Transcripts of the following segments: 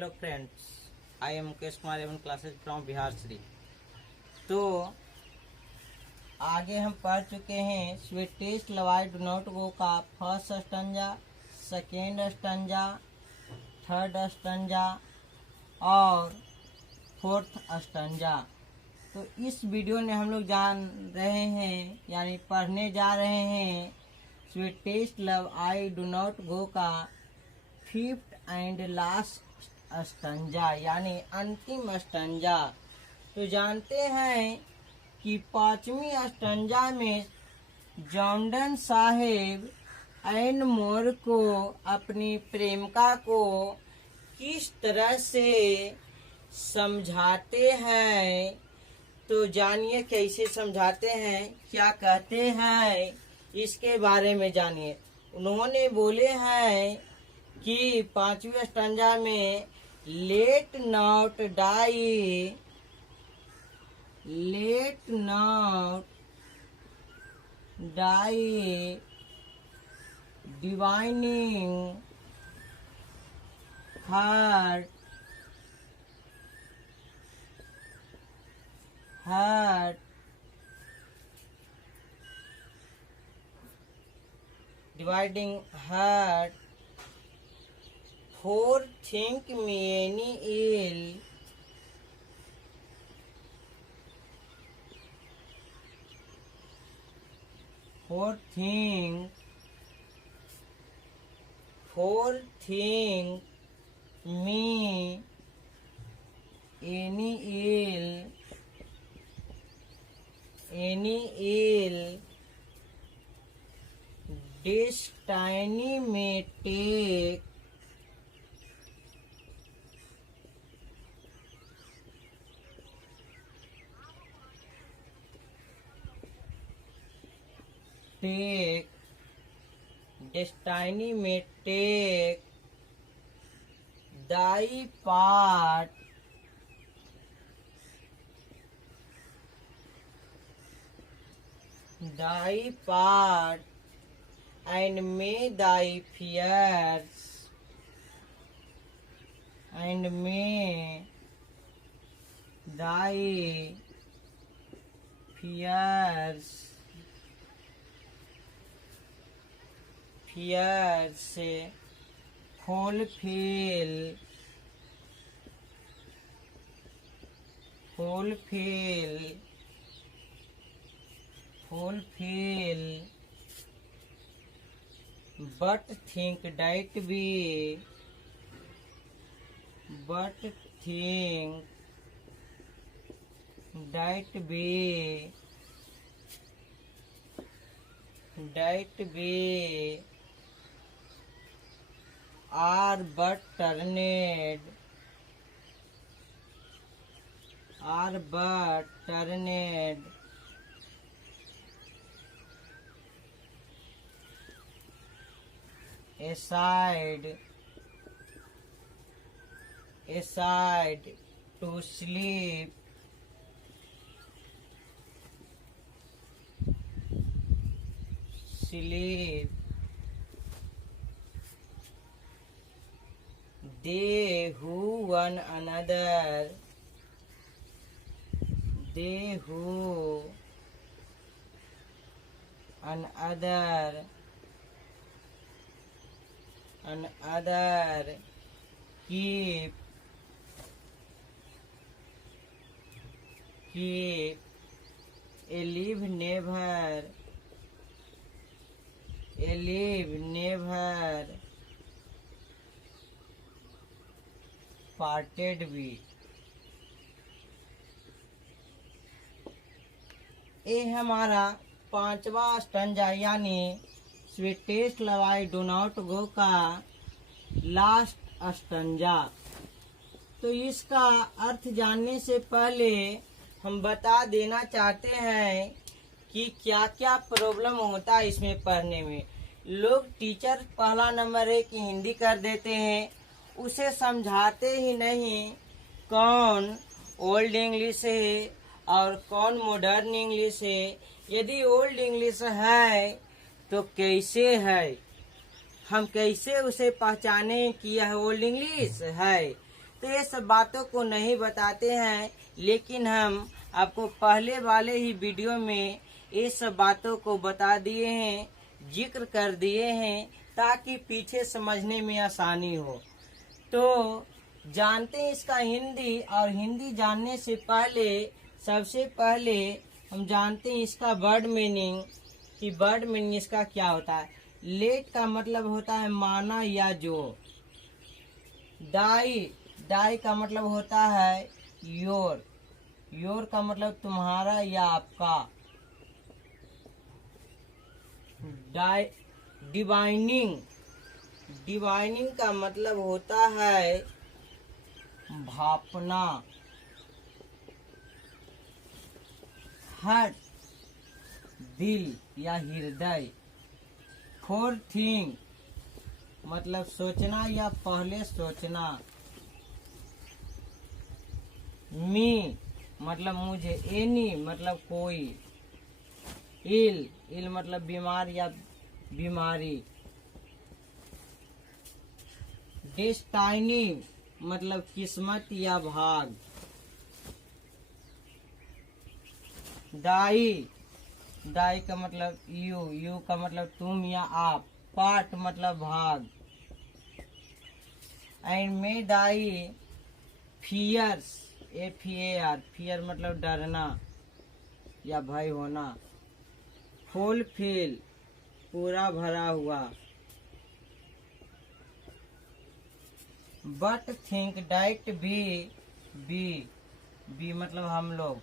Hello friends, I am Mukesh Kumar Avon classes from Bihar Shri. तो आगे हम पढ़ चुके हैं sweetest love I do not go का first stanza, second stanza, third stanza और फोर्थ स्टंजा। तो इस वीडियो में हम लोग जान रहे हैं यानी पढ़ने जा रहे हैं sweetest love I do not go का फिफ्थ एंड लास्ट स्टंजा यानी अंतिम स्टंजा। तो जानते हैं कि पांचवी स्टंजा में जॉन्डन साहेब एंड मोर को अपनी प्रेमिका को किस तरह से समझाते हैं। तो जानिए कैसे समझाते हैं, क्या कहते हैं, इसके बारे में जानिए। उन्होंने बोले हैं कि पांचवी स्टंजा में let not die divining hurt dividing hurt for think many ill for think me any ill destiny may take destiny may take thy part and may thy fears से fulfill but think that be are but turned aside to sleep they who one another keep a live never parted with। ये हमारा पांचवा stanza यानी sweetest love I do not go का last stanza. तो इसका अर्थ जानने से पहले हम बता देना चाहते हैं कि क्या क्या प्रॉब्लम होता है इसमें पढ़ने में। लोग टीचर पहला नंबर है कि हिंदी कर देते हैं, उसे समझाते ही नहीं कौन ओल्ड इंग्लिश है और कौन मॉडर्न इंग्लिश है। यदि ओल्ड इंग्लिश है तो कैसे है, हम कैसे उसे पहचाने कि यह ओल्ड इंग्लिश है। तो ये सब बातों को नहीं बताते हैं, लेकिन हम आपको पहले वाले ही वीडियो में ये सब बातों को बता दिए हैं, जिक्र कर दिए हैं, ताकि पीछे समझने में आसानी हो। तो जानते हैं इसका हिंदी, और हिंदी जानने से पहले सबसे पहले हम जानते हैं इसका वर्ड मीनिंग, कि वर्ड मीनिंग इसका क्या होता है। लेट का मतलब होता है माना या जो। डाई, डाई का मतलब होता है योर, योर का मतलब तुम्हारा या आपका। डाई, डिवाइनिंग, डिवाइनिंग का मतलब होता है भापना। हार्ट, दिल या हृदय। फोर थिंग मतलब सोचना या पहले सोचना। मी मतलब मुझे, एनी मतलब कोई। इल, इल मतलब बीमार या बीमारी। डेस्टाइनी मतलब किस्मत या भाग। डाई, डाई का मतलब यू, यू का मतलब तुम या आप। पार्ट मतलब भाग। And may die fierce, FAR, fear मतलब डरना या भय होना। फुलफिल पूरा भरा हुआ। बट थिंक डाइट बी मतलब हम लोग।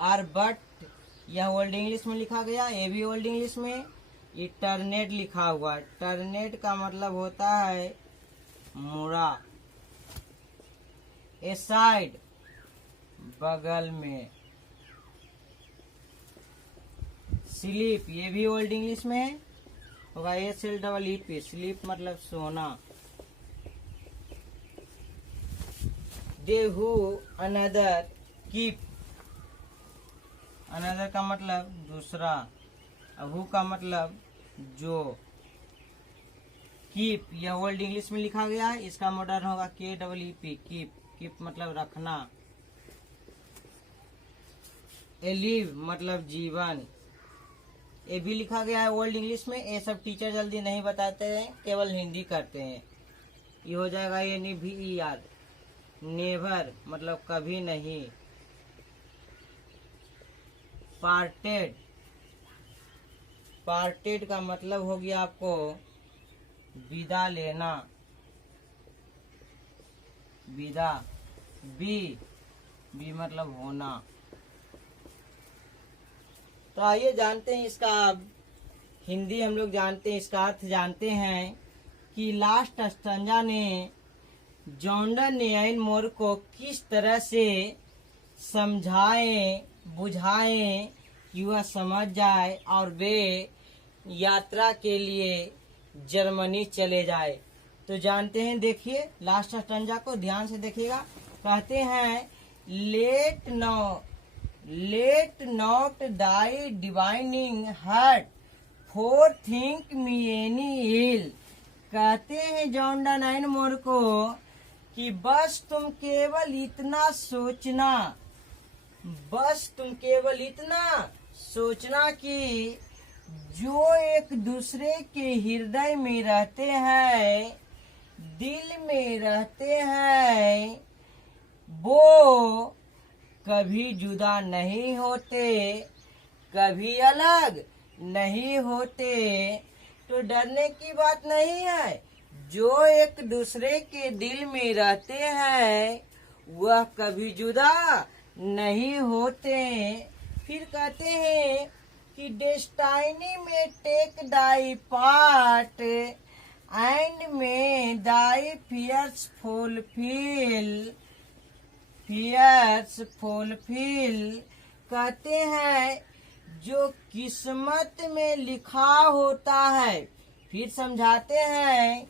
और बट यह ओल्ड इंग्लिश में लिखा गया, ये भी ओल्ड इंग्लिश में। ये टर्नेट लिखा हुआ। टर्नेट का मतलब होता है मुड़ा। ए साइड बगल में। स्लीप, ये भी ओल्ड इंग्लिश में होगा, SLEEP। स्लीप मतलब सोना। दे हु अनदर कीप, अनदर का मतलब दूसरा, हु का मतलब जो। कीप यह ओल्ड इंग्लिश में लिखा गया है, इसका मॉडर्न होगा KEEP, कीप। कीप मतलब रखना। ए लिव मतलब जीवन, ये भी लिखा गया है ओल्ड इंग्लिश में। ये सब टीचर जल्दी नहीं बताते हैं, केवल हिंदी करते हैं। ये हो जाएगा NEVER, नेवर मतलब कभी नहीं। पार्टेड, पार्टेड का मतलब हो गया आपको विदा लेना, विदा। बी मतलब होना। तो आइए जानते हैं इसका हिंदी, हम लोग जानते हैं इसका अर्थ जानते हैं कि लास्ट स्टंजा ने जॉन्डन ने एन मोर को किस तरह से समझाएं बुझाएं कि वह समझ जाए और वे यात्रा के लिए जर्मनी चले जाए। तो जानते हैं, देखिए लास्ट स्टंजा को ध्यान से देखिएगा। कहते हैं let not thy divining heart for think me any ill. कहते हैं जॉन्डन एन मोर को कि बस तुम केवल इतना सोचना, बस तुम केवल इतना सोचना कि जो एक दूसरे के हृदय में रहते हैं, दिल में रहते हैं, वो कभी जुदा नहीं होते, कभी अलग नहीं होते। तो डरने की बात नहीं है, जो एक दूसरे के दिल में रहते हैं वह कभी जुदा नहीं होते। फिर कहते हैं कि डेस्टाइनी में टेक दाई पार्ट एंड में दाई फियर्स फुलफिल। कहते हैं जो किस्मत में लिखा होता है, फिर समझाते हैं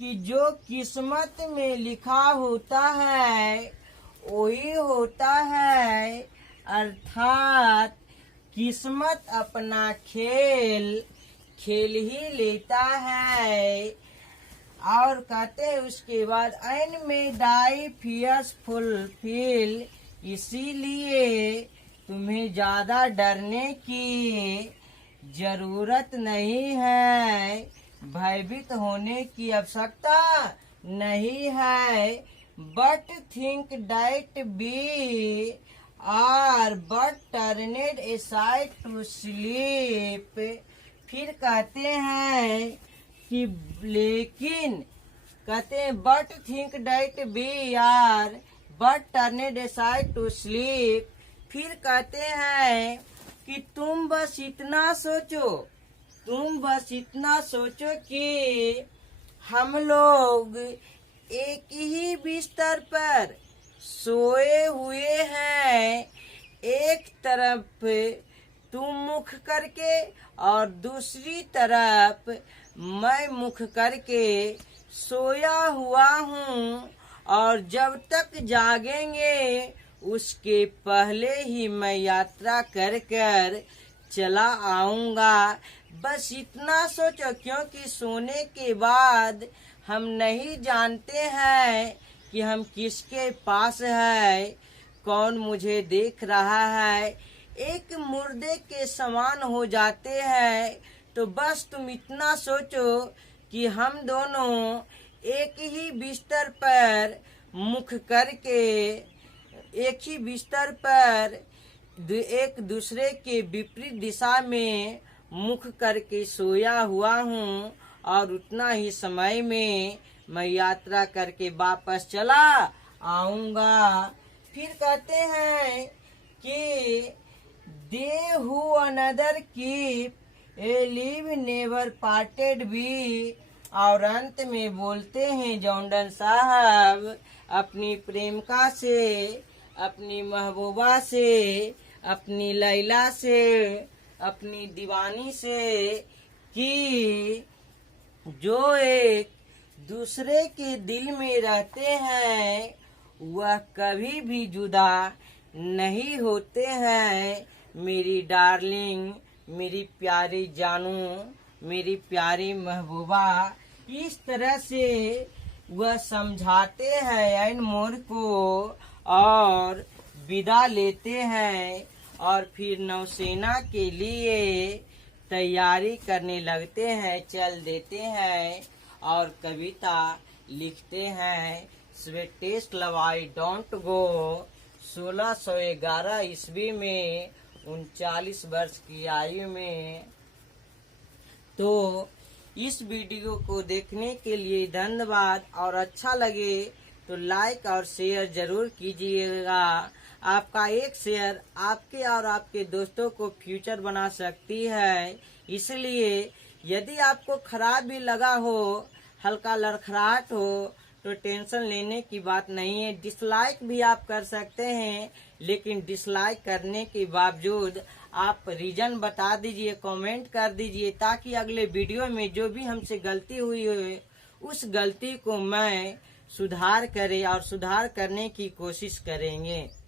कि जो किस्मत में लिखा होता है वही होता है, अर्थात किस्मत अपना खेल खेल ही लेता है। और कहते हैं उसके बाद एन में डाई फियर्स फुलफिल, इसीलिए तुम्हें ज्यादा डरने की जरूरत नहीं है, भयभीत होने की आवश्यकता नहीं है। But think that we are but turned aside to sleep. फिर कहते हैं कि लेकिन कहते हैं but think that we are but turned aside to sleep. फिर कहते हैं कि तुम बस इतना सोचो कि हम लोग एक ही बिस्तर पर सोए हुए हैं, एक तरफ तुम मुख करके और दूसरी तरफ मैं मुख करके सोया हुआ हूँ, और जब तक जागेंगे उसके पहले ही मैं यात्रा कर कर चला आऊंगा। बस इतना सोचो, क्योंकि सोने के बाद हम नहीं जानते हैं कि हम किसके पास है, कौन मुझे देख रहा है। एक मुर्दे के समान हो जाते हैं। तो बस तुम इतना सोचो कि हम दोनों एक ही बिस्तर पर मुख करके एक दूसरे के विपरीत दिशा में मुख करके सोया हुआ हूँ, और उतना ही समय में मैं यात्रा करके वापस चला आऊंगा। फिर कहते हैं कि they who another keep alive never parted be. और अंत में बोलते हैं जॉन्डन साहब अपनी प्रेमिका से, अपनी महबूबा से, अपनी लैला से, अपनी दीवानी से कि जो एक दूसरे के दिल में रहते हैं वह कभी भी जुदा नहीं होते हैं। मेरी डार्लिंग, मेरी प्यारी जानू, मेरी प्यारी महबूबा, इस तरह से वह समझाते हैं एन मोर को और विदा लेते हैं, और फिर नौसेना के लिए तैयारी करने लगते हैं, चल देते हैं और कविता लिखते हैं। Sweetest love I don't go. 1611 ईस्वी में 39 वर्ष की आयु में। तो इस वीडियो को देखने के लिए धन्यवाद, और अच्छा लगे तो लाइक और शेयर जरूर कीजिएगा। आपका एक शेयर आपके और आपके दोस्तों को फ्यूचर बना सकती है। इसलिए यदि आपको खराब भी लगा हो, हल्का लड़खड़ाहट हो, तो टेंशन लेने की बात नहीं है। डिसलाइक भी आप कर सकते हैं, लेकिन डिसलाइक करने के बावजूद आप रीजन बता दीजिए, कमेंट कर दीजिए, ताकि अगले वीडियो में जो भी हमसे गलती हुई हो उस गलती को मैं सुधार करे और सुधार करने की कोशिश करेंगे।